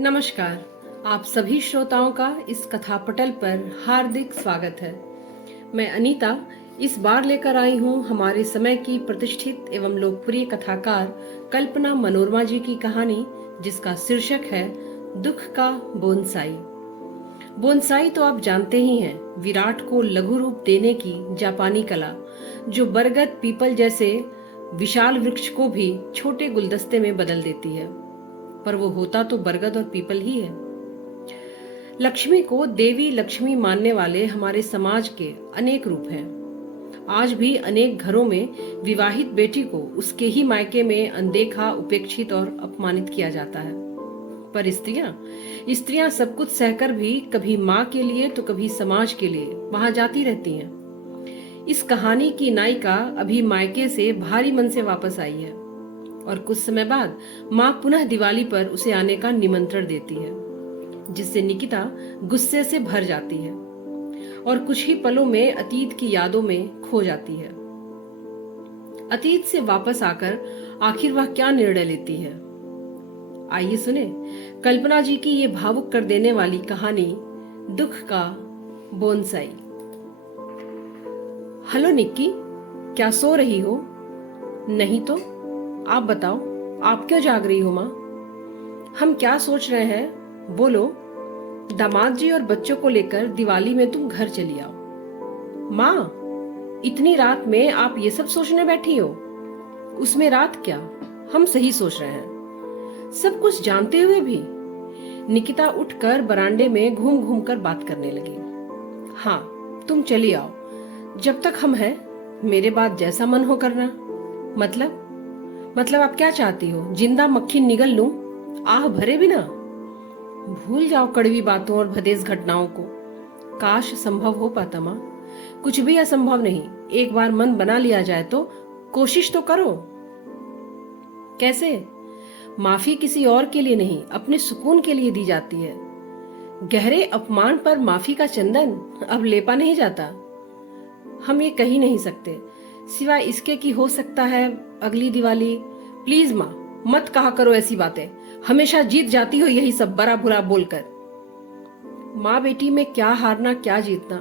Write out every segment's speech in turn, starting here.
नमस्कार। आप सभी श्रोताओं का इस कथा पटल पर हार्दिक स्वागत है। मैं अनीता इस बार लेकर आई हूँ हमारे समय की प्रतिष्ठित एवं लोकप्रिय कथाकार कल्पना मनोरमा जी की कहानी, जिसका शीर्षक है दुख का बोनसाई। बोनसाई तो आप जानते ही हैं, विराट को लघु रूप देने की जापानी कला, जो बरगद पीपल जैसे विशाल वृक्ष को भी छोटे गुलदस्ते में बदल देती है। पर वो होता तो बरगद और पीपल ही है। लक्ष्मी को देवी लक्ष्मी मानने वाले हमारे समाज के अनेक रूप हैं। आज भी अनेक घरों में विवाहित बेटी को उसके ही मायके में अनदेखा, उपेक्षित और अपमानित किया जाता है। पर स्त्रियां सब कुछ सहकर भी कभी माँ के लिए तो कभी समाज के लिए वहां जाती रहती हैं। इस कहानी की नायिका अभी मायके से भारी मन से वापस आई है और कुछ समय बाद माँ पुनः दिवाली पर उसे आने का निमंत्रण देती है, जिससे निकिता गुस्से से भर जाती है और कुछ ही पलों में अतीत की यादों में खो जाती है। अतीत से वापस आकर आखिर वह क्या निर्णय लेती है, आइए सुने कल्पना जी की ये भावुक कर देने वाली कहानी, दुख का बोनसाई। हेलो निक्की, क्या सो रही हो? नहीं तो आप बताओ, आप क्यों जाग रही हो माँ? हम क्या सोच रहे हैं, बोलो। दामाद जी और बच्चों को लेकर दिवाली में तुम घर चली आओ। माँ, इतनी रात में आप ये सब सोचने बैठी हो? उसमें रात क्या, हम सही सोच रहे हैं, सब कुछ जानते हुए भी। निकिता उठकर बरामदे में घूम घूम कर बात करने लगी। हाँ, तुम चली आओ, जब तक हम हैं, मेरे बाद जैसा मन हो करना। मतलब आप क्या चाहती हो, जिंदा मक्खी निगल लूं, आह भरे बिना? भूल जाओ कड़वी बातों और भदेस घटनाओं को। काश संभव हो पाता माँ। कुछ भी असंभव नहीं, एक बार मन बना लिया जाए तो कोशिश तो करो। कैसे? माफी किसी और के लिए नहीं, अपने सुकून के लिए दी जाती है। गहरे अपमान पर माफी का चंदन अब लेपा नहीं जाता। हम ये कह ही नहीं सकते, सिवाय इसके कि हो सकता है अगली दिवाली। प्लीज माँ, मत कहा करो ऐसी बातें, हमेशा जीत जाती हो यही सब बड़ा बुरा बोलकर। माँ बेटी में क्या हारना क्या जीतना,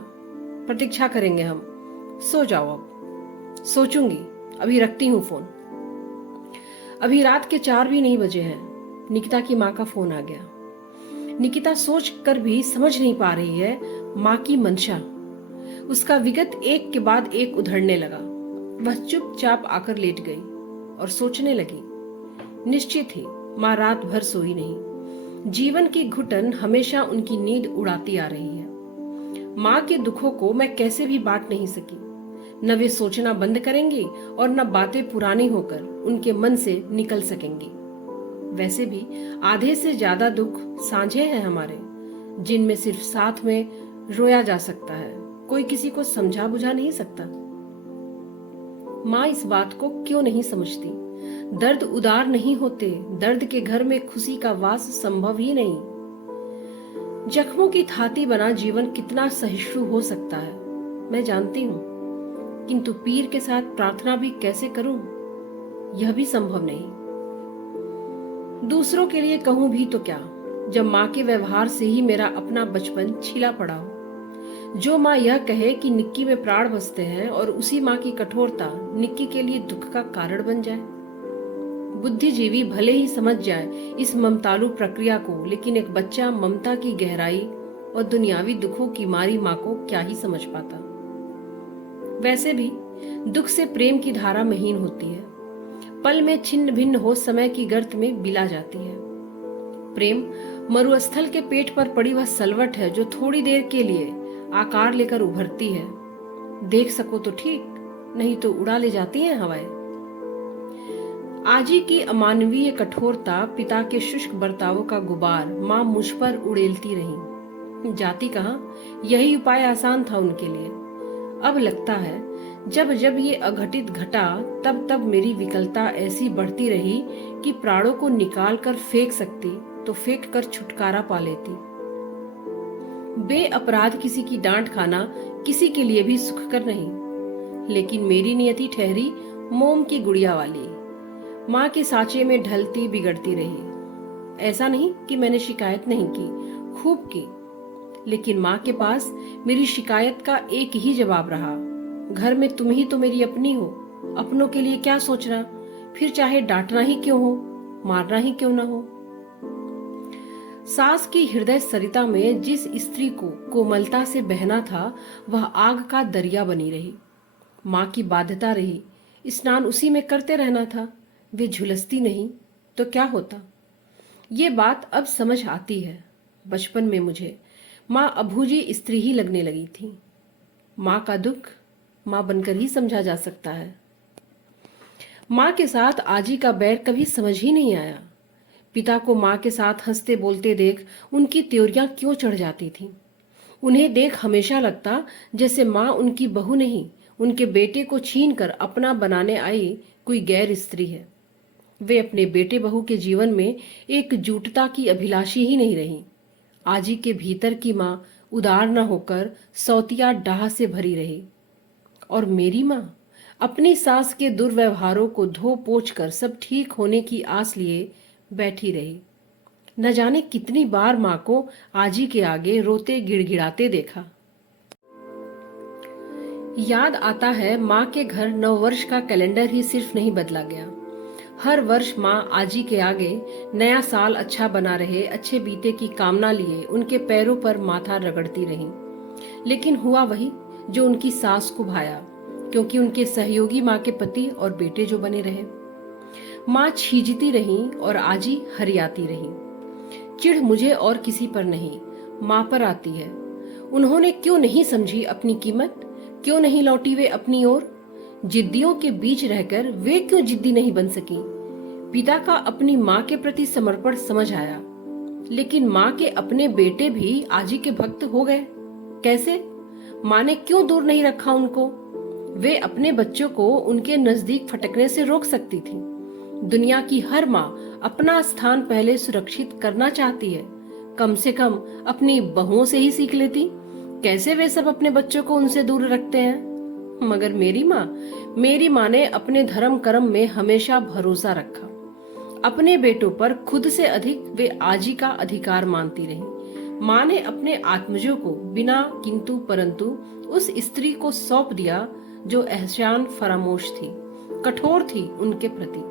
प्रतीक्षा करेंगे हम। सो जाओ अब। सोचूंगी, अभी रखती हूँ फोन। अभी रात के 4 भी नहीं बजे हैं। निकिता की माँ का फोन आ गया। निकिता सोच कर भी समझ नहीं पा रही है माँ की मंशा। उसका विगत एक के बाद एक उधड़ने लगा। वह चुपचाप आकर लेट गई और सोचने लगी। निश्चित ही माँ रात भर सोई नहीं। जीवन की घुटन हमेशा उनकी नींद उड़ाती आ रही है। माँ के दुखों को मैं कैसे भी बांट नहीं सकी। न वे सोचना बंद करेंगी और न बातें पुरानी होकर उनके मन से निकल सकेंगी। वैसे भी आधे से ज्यादा दुख साझे हैं हमारे, जिनमें सिर्फ साथ में रोया जा सकता है, कोई किसी को समझा बुझा नहीं सकता। माँ इस बात को क्यों नहीं समझती? दर्द उदार नहीं होते, दर्द के घर में खुशी का वास संभव ही नहीं। जख्मों की थाती बना जीवन कितना सहिष्णु हो सकता है मैं जानती हूँ, किंतु पीर के साथ प्रार्थना भी कैसे करूं, यह भी संभव नहीं। दूसरों के लिए कहूं भी तो क्या, जब माँ के व्यवहार से ही मेरा अपना बचपन छिला पड़ा हो। जो माँ यह कहे कि निक्की में प्राण बसते हैं और उसी माँ की कठोरता निक्की के लिए दुख का कारण बन जाए। बुद्धिजीवी भले ही समझ जाए इस ममतालु प्रक्रिया को, लेकिन एक बच्चा ममता की गहराई और दुनियावी दुखों की मारी माँ को क्या ही समझ पाता। वैसे भी दुख से प्रेम की धारा महीन होती है, पल में छिन्न भिन्न हो समय की गर्त में बिला जाती है। प्रेम मरुस्थल के पेट पर पड़ी वह सलवट है जो थोड़ी देर के लिए आकार लेकर उभरती है। देख सको तो ठीक, नहीं तो उड़ा ले जाती है हवाएं। आजी की अमानवीय कठोरता, पिता के शुष्क बर्तावों का गुबार माँ मुझ पर उड़ेलती रही। जाती कहाँ, यही उपाय आसान था उनके लिए। अब लगता है जब जब ये अघटित घटा, तब तब मेरी विकलता ऐसी बढ़ती रही कि प्राणों को निकाल कर फेंक सकती तो फेंक कर छुटकारा पा लेती। बेअपराध किसी की डांट खाना किसी के लिए भी सुखकर नहीं, लेकिन मेरी नियति ठहरी मोम की गुड़िया वाली। माँ के साँचे में ढलती बिगड़ती रही। ऐसा नहीं कि मैंने शिकायत नहीं की, खूब की, लेकिन माँ के पास मेरी शिकायत का एक ही जवाब रहा, घर में तुम ही तो मेरी अपनी हो, अपनों के लिए क्या सोचना, फिर चाहे डांटना ही क्यों हो, मारना ही क्यों ना हो। सास की हृदय सरिता में जिस स्त्री को कोमलता से बहना था, वह आग का दरिया बनी रही। माँ की बाध्यता रही, स्नान उसी में करते रहना था। वे झुलसती नहीं तो क्या होता। ये बात अब समझ आती है। बचपन में मुझे माँ अभूजी स्त्री ही लगने लगी थी। माँ का दुख माँ बनकर ही समझा जा सकता है। माँ के साथ आजी का बैर कभी समझ ही नहीं आया। पिता को माँ के साथ हंसते बोलते देख उनकी त्योरियां क्यों चढ़ जाती थीं। उन्हें देख हमेशा लगता जैसे माँ उनकी बहू नहीं, उनके बेटे को छीन कर अपना बनाने आई कोई गैर स्त्री है। वे अपने बेटे बहू के जीवन में एक जुटता की अभिलाषी ही नहीं रही। आजी के भीतर की माँ उदार न होकर सौतिया डाह से भरी रही। और मेरी माँ अपनी सास के दुर्व्यवहारों को धो पोंछ कर सब ठीक होने की आस लिए बैठी रही। न जाने कितनी बार माँ को आजी के आगे रोते गिड़गिड़ाते देखा। याद आता है माँ के घर नववर्ष का कैलेंडर ही सिर्फ नहीं बदला गया। हर वर्ष माँ आजी के आगे नया साल अच्छा बना रहे, अच्छे बीते की कामना लिए उनके पैरों पर माथा रगड़ती रही। लेकिन हुआ वही जो उनकी सास को भाया, क्योंकि उनके सहयोगी माँ के पति और बेटे जो बने रहे। माँ छीजती रही और आजी हरियाती रही। चिढ़ मुझे और किसी पर नहीं, माँ पर आती है। उन्होंने क्यों नहीं समझी अपनी कीमत, क्यों नहीं लौटी वे अपनी ओर। जिद्दियों के बीच रहकर वे क्यों जिद्दी नहीं बन सकी। पिता का अपनी माँ के प्रति समर्पण समझ आया, लेकिन माँ के अपने बेटे भी आजी के भक्त हो गए। कैसे? माँ ने क्यों दूर नहीं रखा उनको। वे अपने बच्चों को उनके नजदीक फटकने से रोक सकती थी। दुनिया की हर माँ अपना स्थान पहले सुरक्षित करना चाहती है। कम से कम अपनी बहुओं से ही सीख लेती कैसे वे सब अपने बच्चों को उनसे दूर रखते हैं। मगर मेरी माँ ने अपने धर्म कर्म में हमेशा भरोसा रखा। अपने बेटों पर खुद से अधिक वे आजी का अधिकार मानती रही। माँ ने अपने आत्मजों को बिना किंतु परंतु उस स्त्री को सौंप दिया जो एहसान फरामोश थी, कठोर थी उनके प्रति,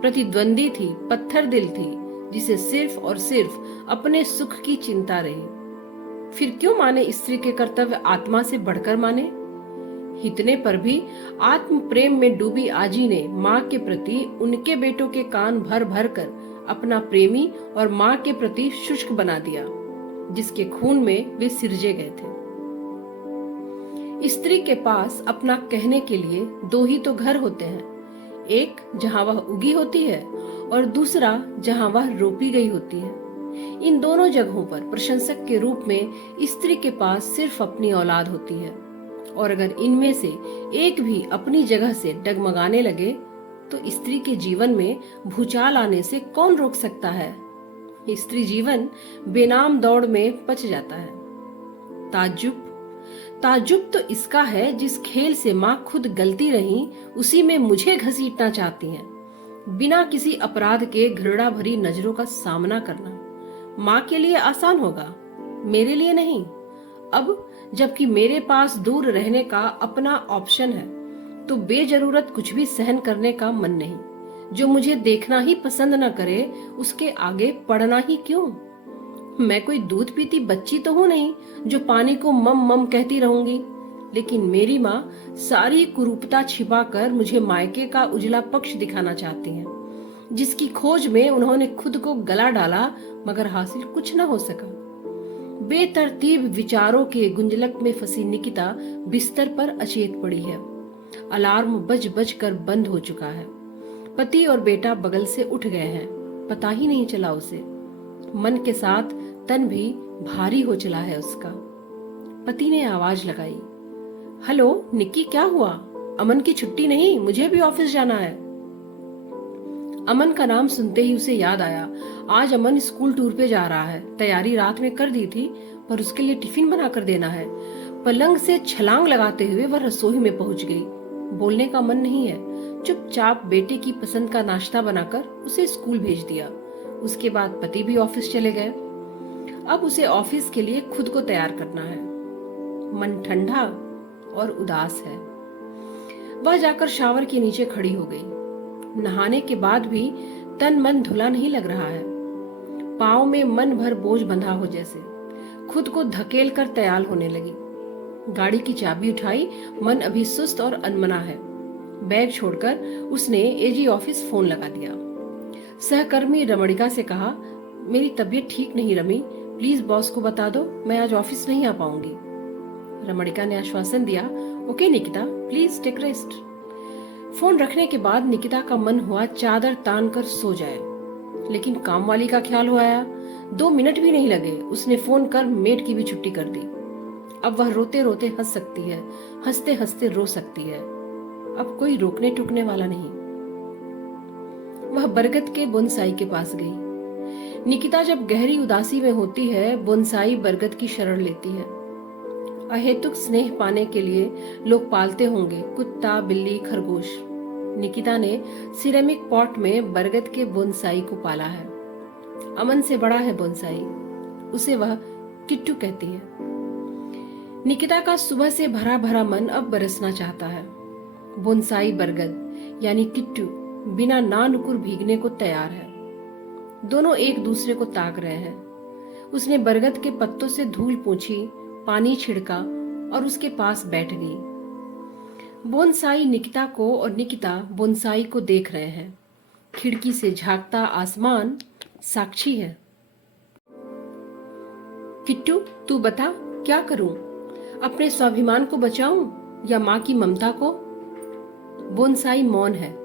प्रतिद्वंदी थी, पत्थर दिल थी, जिसे सिर्फ और सिर्फ अपने सुख की चिंता रही। फिर क्यों माने स्त्री के कर्तव्य आत्मा से बढ़कर माने। इतने पर भी आत्म प्रेम में डूबी आजी ने माँ के प्रति उनके बेटों के कान भर भर कर अपना प्रेमी और माँ के प्रति शुष्क बना दिया, जिसके खून में वे सिरजे गए थे। स्त्री के पास अपना कहने के लिए दो ही तो घर होते हैं, एक जहां वह उगी होती है और दूसरा जहां वह रोपी गई होती है। इन दोनों जगहों पर प्रशंसक के रूप में स्त्री के पास सिर्फ अपनी औलाद होती है, और अगर इनमें से एक भी अपनी जगह से डगमगाने लगे तो स्त्री के जीवन में भूचाल आने से कौन रोक सकता है। स्त्री जीवन बेनाम दौड़ में पच जाता है। ताज्जुब तो इसका है जिस खेल से माँ खुद गलती रही उसी में मुझे घसीटना चाहती हैं। बिना किसी अपराध के घृणा भरी नजरों का सामना करना माँ के लिए आसान होगा, मेरे लिए नहीं। अब जबकि मेरे पास दूर रहने का अपना ऑप्शन है तो बेजरूरत कुछ भी सहन करने का मन नहीं। जो मुझे देखना ही पसंद न करे उसके आगे पढ़ना ही क्यों। मैं कोई दूध पीती बच्ची तो हूँ नहीं जो पानी को मम मम कहती रहूंगी। लेकिन मेरी माँ सारी कुरूपता छिपाकर मुझे मायके का उजला पक्ष दिखाना चाहती हैं, जिसकी खोज में उन्होंने खुद को गला डाला मगर हासिल कुछ न हो सका। बेतरतीब विचारों के गुंजलक में फंसी निकिता बिस्तर पर अचेत पड़ी है। अलार्म बज बज कर बंद हो चुका है। पति और बेटा बगल से उठ गए हैं, पता ही नहीं चला उसे। मन के साथ तन भी भारी हो चला है उसका। पति ने आवाज लगाई, हेलो निक्की, क्या हुआ? अमन की छुट्टी नहीं, मुझे भी ऑफिस जाना है। अमन का नाम सुनते ही उसे याद आया, आज अमन स्कूल टूर पे जा रहा है। तैयारी रात में कर दी थी पर उसके लिए टिफिन बना कर देना है। पलंग से छलांग लगाते हुए वह रसोई में पहुंच गई। बोलने का मन नहीं है, चुपचाप बेटे की पसंद का नाश्ता बनाकर उसे स्कूल भेज दिया। उसके बाद पति भी ऑफिस चले गए। अब उसे ऑफिस के लिए खुद को तैयार करना है। मन ठंडा और उदास है। वह जाकर शावर के नीचे खड़ी हो गई। नहाने के बाद भी तन मन धुला नहीं लग रहा है। पाँव में मन भर बोझ बंधा हो जैसे। खुद को धकेल कर तैयार होने लगी। गाड़ी की चाबी उठाई। मन अभी सुस्त और अनमना है। बैग छोड़कर उसने एजी ऑफिस फोन लगा दिया। सहकर्मी रमणिका से कहा, मेरी तबीयत ठीक नहीं रमी, प्लीज बॉस को बता दो, मैं आज ऑफिस नहीं आ पाऊंगी। रमणिका ने आश्वासन दिया, okay Nikita, please take rest. Phone रखने के बाद निकिता का मन हुआ चादर तान कर सो जाए, लेकिन काम वाली का ख्याल हो आया। 2 मिनट भी नहीं लगे, उसने फोन कर मेड की भी छुट्टी कर दी। अब वह रोते रोते हंस सकती है, हंसते हंसते रो सकती है। अब कोई रोकने टोकने वाला नहीं। वह बरगद के बोनसाई के पास गई। निकिता जब गहरी उदासी में होती है, बोनसाई बरगद की शरण लेती है। अहेतुक स्नेह पाने के लिए लोग पालते होंगे कुत्ता, बिल्ली, खरगोश। निकिता ने सिरेमिक पॉट में बरगद के बोनसाई को पाला है। अमन से बड़ा है बोनसाई। उसे वह किट्टू कहती है। निकिता का सुबह से भरा भरा मन अब बरसना चाहता है। बोनसाई बरगद यानी किट्टू बिना ना नुकुर भीगने को तैयार है। दोनों एक दूसरे को ताक रहे हैं। उसने बरगद के पत्तों से धूल पोंछी, पानी छिड़का और उसके पास बैठ गई। बोनसाई निकिता को और निकिता बोनसाई को देख रहे हैं। खिड़की से झांकता आसमान साक्षी है। किट्टू, तू बता, क्या करूं? अपने स्वाभिमान को बचाऊं या मां की ममता को? बोनसाई मौन है।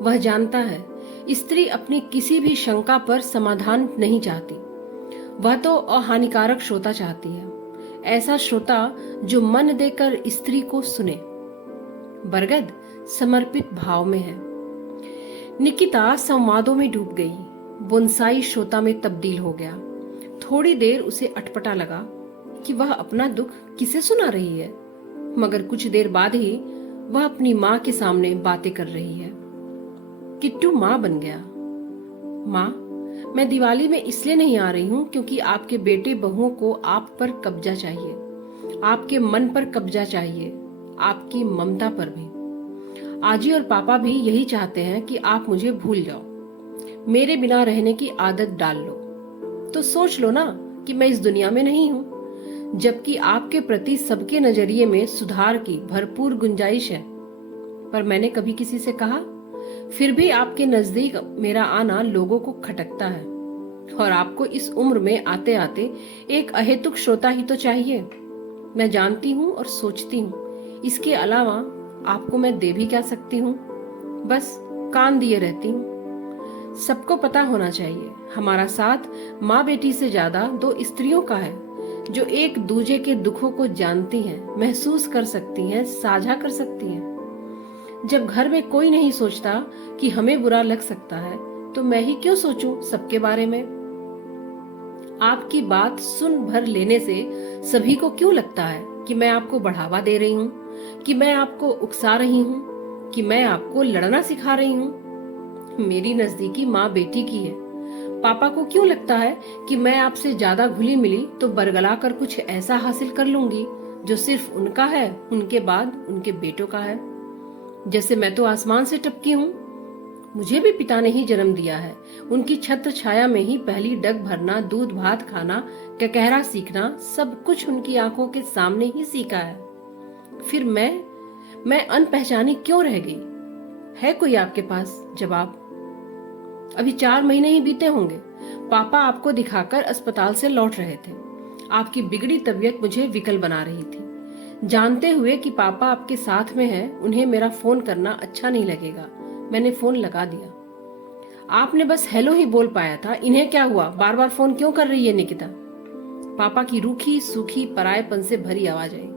वह जानता है स्त्री अपनी किसी भी शंका पर समाधान नहीं चाहती। वह तो अहानिकारक श्रोता चाहती है, ऐसा श्रोता जो मन देकर स्त्री को सुने। बरगद समर्पित भाव में है। निकिता संवादों में डूब गई। बोनसाई श्रोता में तब्दील हो गया। थोड़ी देर उसे अटपटा लगा कि वह अपना दुख किसे सुना रही है, मगर कुछ देर बाद ही वह अपनी माँ के सामने बातें कर रही है। किट्टू माँ बन गया। माँ, मैं दिवाली में इसलिए नहीं आ रही हूँ क्योंकि आपके बेटे बहुओं को आप पर कब्जा चाहिए, आपके मन पर कब्जा चाहिए, आपकी ममता पर भी। आजी और पापा भी यही चाहते हैं कि आप मुझे भूल जाओ, मेरे बिना रहने की आदत डाल लो। तो सोच लो ना कि मैं इस दुनिया में नहीं हूँ, जबकि आपके प्रति सबके नजरिए में सुधार की भरपूर गुंजाइश है। पर मैंने कभी किसी से कहा? फिर भी आपके नजदीक मेरा आना लोगों को खटकता है, और आपको इस उम्र में आते आते एक अहेतुक श्रोता ही तो चाहिए। मैं जानती हूँ और सोचती हूँ, इसके अलावा आपको मैं दे भी क्या सकती हूँ? बस कान दिए रहती हूँ। सबको पता होना चाहिए, हमारा साथ माँ बेटी से ज्यादा 2 स्त्रियों का है, जो एक दूजे के दुखों को जानती हैं, महसूस कर सकती हैं, साझा कर सकती हैं। जब घर में कोई नहीं सोचता कि हमें बुरा लग सकता है, तो मैं ही क्यों सोचूं सबके बारे में? आपकी बात सुन भर लेने से सभी को क्यों लगता है कि मैं आपको बढ़ावा दे रही हूँ, कि मैं आपको उकसा रही हूँ, कि मैं आपको लड़ना सिखा रही हूँ? मेरी नजदीकी माँ बेटी की है। पापा को क्यों लगता है कि मैं आपसे ज्यादा घुली मिली तो बरगला कर कुछ ऐसा हासिल कर लूंगी जो सिर्फ उनका है, उनके बाद उनके बेटों का है? जैसे मैं तो आसमान से टपकी हूँ। मुझे भी पिता ने ही जन्म दिया है। उनकी छत्र छाया में ही पहली डग भरना, दूध भात खाना, ककहरा सीखना, सब कुछ उनकी आंखों के सामने ही सीखा है। फिर मैं अनपहचानी क्यों रह गई? है कोई आपके पास जवाब? अभी 4 महीने ही बीते होंगे। पापा आपको दिखाकर अस्पताल से लौट रहे थे। आपकी बिगड़ी तबीयत मुझे विकल बना रही थी। जानते हुए कि पापा आपके साथ में हैं, उन्हें मेरा फोन करना अच्छा नहीं लगेगा। मैंने फोन लगा दिया। आपने बस हेलो ही बोल पाया था। इन्हें क्या हुआ? बार बार फोन क्यों कर रही है निकिता? पापा की रूखी सूखी परायेपन से भरी आवाज आई।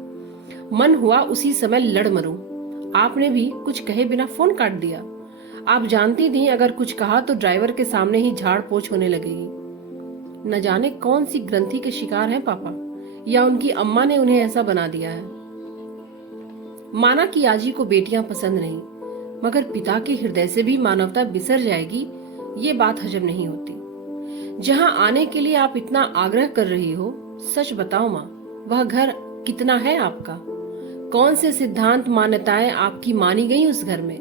मन हुआ उसी समय लड़ मरूं। आपने भी कुछ कहे बिना फोन काट दिया। आप जानती थी अगर कुछ कहा तो ड्राइवर के सामने ही झाड़ पोछ होने लगेगी। न जाने कौन सी ग्रंथि के शिकार हैं पापा, या उनकी अम्मा ने उन्हें ऐसा बना दिया है। माना कि आजी को बेटियां पसंद नहीं, मगर पिता के हृदय से भी मानवता बिसर जाएगी, ये बात हजम नहीं होती। जहां आने के लिए आप इतना आग्रह कर रही हो, सच बताओ माँ, वह घर कितना है आपका? कौन से सिद्धांत मान्यताएं आपकी मानी गई उस घर में?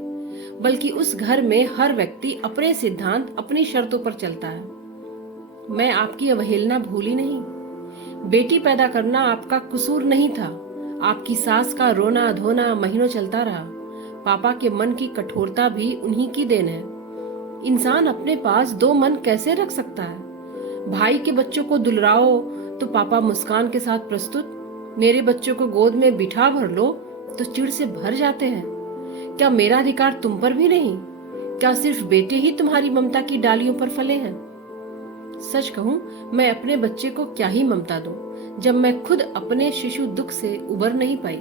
बल्कि उस घर में हर व्यक्ति अपने सिद्धांत, अपनी शर्तों पर चलता है। मैं आपकी अवहेलना भूली नहीं। बेटी पैदा करना आपका कसूर नहीं था। आपकी सास का रोना धोना महीनों चलता रहा। पापा के मन की कठोरता भी उन्हीं की देन है। इंसान अपने पास दो मन कैसे रख सकता है? भाई के बच्चों को दुलराओ तो पापा मुस्कान के साथ प्रस्तुत, मेरे बच्चों को गोद में बिठा भर लो तो चिढ़ से भर जाते हैं। क्या मेरा अधिकार तुम पर भी नहीं? क्या सिर्फ बेटे ही तुम्हारी ममता की डालियों पर फले हैं? सच कहूं, मैं अपने बच्चे को क्या ही ममता दूं, जब मैं खुद अपने शिशु दुख से उबर नहीं पाई।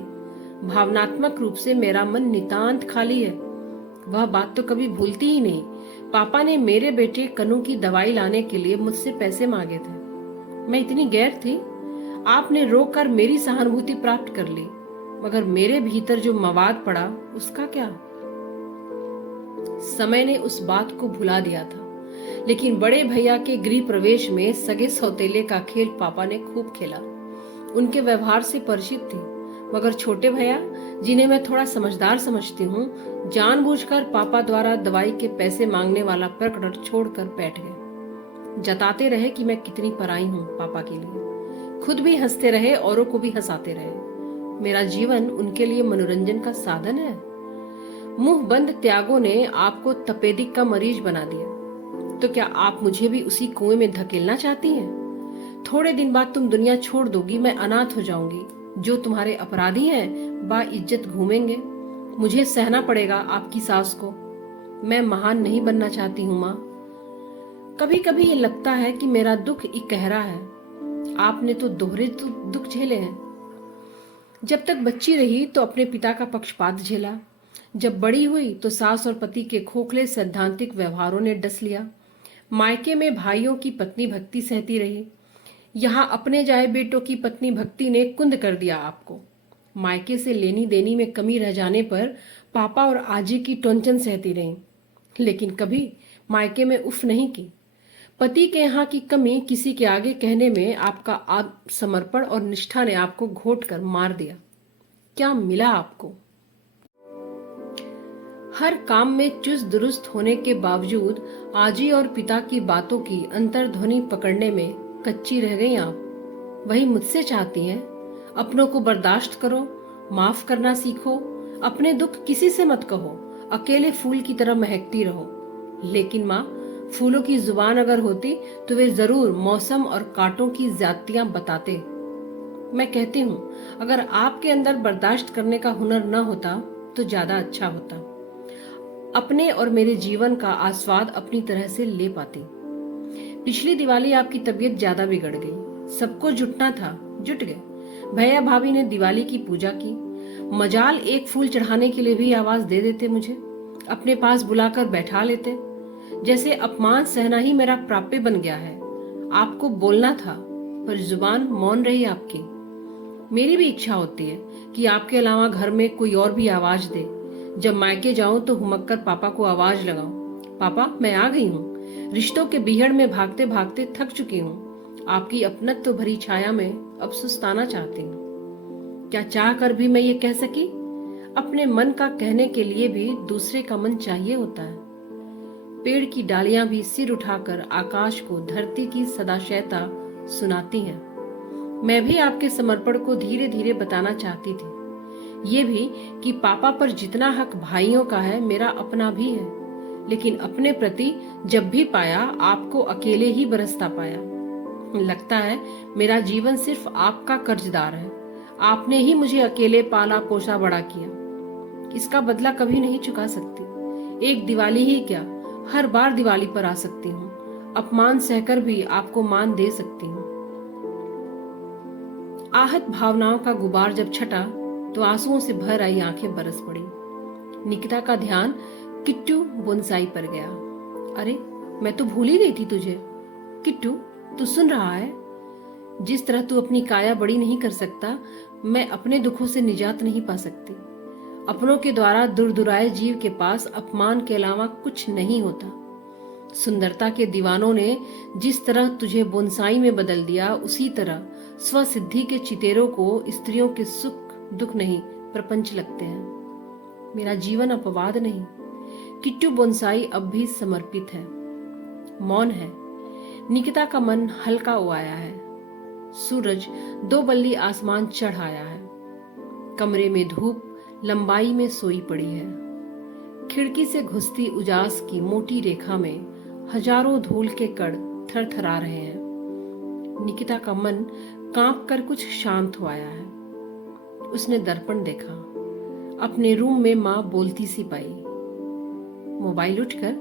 भावनात्मक रूप से मेरा मन नितांत खाली है। वह बात तो कभी भूलती ही नहीं। पापा ने मेरे बेटे कनु की दवाई लाने के लिए मुझसे पैसे मांगे थे। मैं इतनी गैर थी, आपने रोक कर मेरी सहानुभूति प्राप्त कर ली, मगर मेरे भीतर जो मवाद पड़ा उसका क्या? समय ने उस बात को भुला दिया था, लेकिन बड़े भैया के गृह प्रवेश में सगे सौतेले का खेल पापा ने खूब खेला। उनके व्यवहार से परिचित थी, मगर छोटे भैया, जिन्हें मैं थोड़ा समझदार समझती हूँ, जानबूझकर पापा द्वारा दवाई के पैसे मांगने वाला प्रकरण छोड़कर बैठ गए। जताते रहे कि मैं कितनी पराई हूँ पापा के लिए। खुद भी हंसते रहे, औरों को भी हंसाते रहे। मेरा जीवन उनके लिए मनोरंजन का साधन है। मुंह बंद त्यागों ने आपको तपेदिक का मरीज बना दिया, तो क्या आप मुझे भी उसी कुएं में धकेलना चाहती हैं? थोड़े दिन बाद तुम दुनिया छोड़ दोगी, मैं अनाथ हो जाऊंगी। जो तुम्हारे अपराधी हैं बा इज्जत घूमेंगे। मुझे सहना पड़ेगा आपकी सास को। मैं महान नहीं बनना चाहती हूँ माँ। कभी कभी ये लगता है कि मेरा दुख इकहरा है। आपने तो दोहरे दुख झेले हैं। जब तक बच्ची रही तो अपने पिता का पक्षपात झेला। जब बड़ी हुई तो सास और पति के खोखले सैद्धांतिक व्यवहारों ने डस लिया। मायके में भाइयों की पत्नी भक्ति सहती रही। यहाँ अपने जाए बेटों की पत्नी भक्ति ने कुंद कर दिया आपको। मायके से लेनी देनी में कमी रह जाने पर पापा और आजी की टोंचन सहती रही, लेकिन कभी मायके में उफ नहीं की। पति के यहाँ की कमी किसी के आगे कहने में आपका आत्मसमर्पण और निष्ठा ने आपको घोट कर मार दिया। क्या मिला आपको? हर काम में चुस्त दुरुस्त होने के बावजूद आजी और पिता की बातों की अंतर्ध्वनि पकड़ने में कच्ची रह गई आप। वही मुझसे चाहती हैं। अपनों को बर्दाश्त करो, माफ करना सीखो, अपने दुख किसी से मत कहो, अकेले फूल की तरह महकती रहो। लेकिन माँ, फूलों की जुबान अगर होती तो वे जरूर मौसम और कांटों की ज्यादतियां बताते। मैं कहती हूँ, अगर आपके अंदर बर्दाश्त करने का हुनर न होता तो ज्यादा अच्छा होता। अपने और मेरे जीवन का आस्वाद अपनी तरह से ले पाती। पिछली दिवाली आपकी तबीयत ज्यादा बिगड़ गई। सबको जुटना था, जुट गए। भैया भाभी ने दिवाली की पूजा की। मजाल एक फूल चढ़ाने के लिए भी आवाज दे देते, मुझे अपने पास बुलाकर बैठा लेते, जैसे अपमान सहना ही मेरा प्राप्य बन गया है। आपको बोलना था, पर जुबान मौन रही आपकी। मेरी भी इच्छा होती है कि आपके अलावा घर में कोई और भी आवाज दे। जब मायके जाऊं तो हुमक कर पापा को आवाज लगाऊं, पापा मैं आ गई हूँ। रिश्तों के बीहड़ में भागते भागते थक चुकी हूँ। आपकी अपनत्व भरी छाया में अब सुस्ताना चाहती हूँ। क्या चाह कर भी मैं ये कह सकी? अपने मन का कहने के लिए भी दूसरे का मन चाहिए होता है। पेड़ की डालियां भी सिर उठाकर आकाश को धरती की सदाशयता सुनाती हैं। मैं भी आपके समर्पण को धीरे धीरे बताना चाहती थी। ये भी कि पापा पर जितना हक भाइयों का है, मेरा अपना भी है। लेकिन अपने प्रति जब भी पाया, आपको अकेले ही बरसता पाया। लगता है मेरा जीवन सिर्फ आपका कर्जदार है। आपने ही मुझे अकेले पाला पोसा बड़ा किया। इसका बदला कभी नहीं चुका सकती। एक दिवाली ही क्या, हर बार दिवाली पर आ सकती हूँ। अपमान सहकर भी आपको मान दे सकती हूँ। आहत भावनाओं का गुबार जब छटा तो आंसुओं से भर आई आंखें बरस पड़ी। निकिता का ध्यान किट्टू बोनसाई पर गया। अरे, मैं तो भूल ही गई थी तुझे। किट्टू, तू सुन रहा है? जिस तरह तू अपनी काया बड़ी नहीं कर सकता, मैं अपने दुखों से निजात नहीं पा सकती। अपनों के द्वारा दुरदुराए जीव के पास अपमान के अलावा कुछ नहीं होता। सुंदरता के दीवानों ने जिस तरह तुझे बोनसाई में बदल दिया, उसी तरह स्वसिद्धि के चितेरों को स्त्रियों के सुख दुख नहीं प्रपंच लगते हैं। मेरा जीवन अपवाद नहीं। किट्टू बोनसाई अब भी समर्पित है, मौन है। निकिता का मन हल्का हुआया है। सूरज 2 बल्ली आसमान चढ़ आया है। कमरे में धूप लंबाई में सोई पड़ी है। खिड़की से घुसती उजास की मोटी रेखा में हजारों धूल के कण थरथरा रहे हैं। निकिता का मन कांप कर कुछ शांत हो आया है। उसने दर्पण देखा। अपने रूम में माँ बोलती सी पाई। मोबाइल उठकर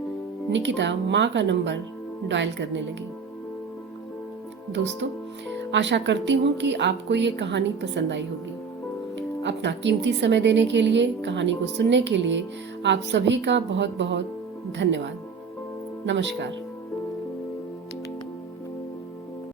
निकिता माँ का नंबर डायल करने लगी। दोस्तों, आशा करती हूँ कि आपको ये कहानी पसंद आई होगी। अपना कीमती समय देने के लिए, कहानी को सुनने के लिए आप सभी का बहुत बहुत धन्यवाद। नमस्कार।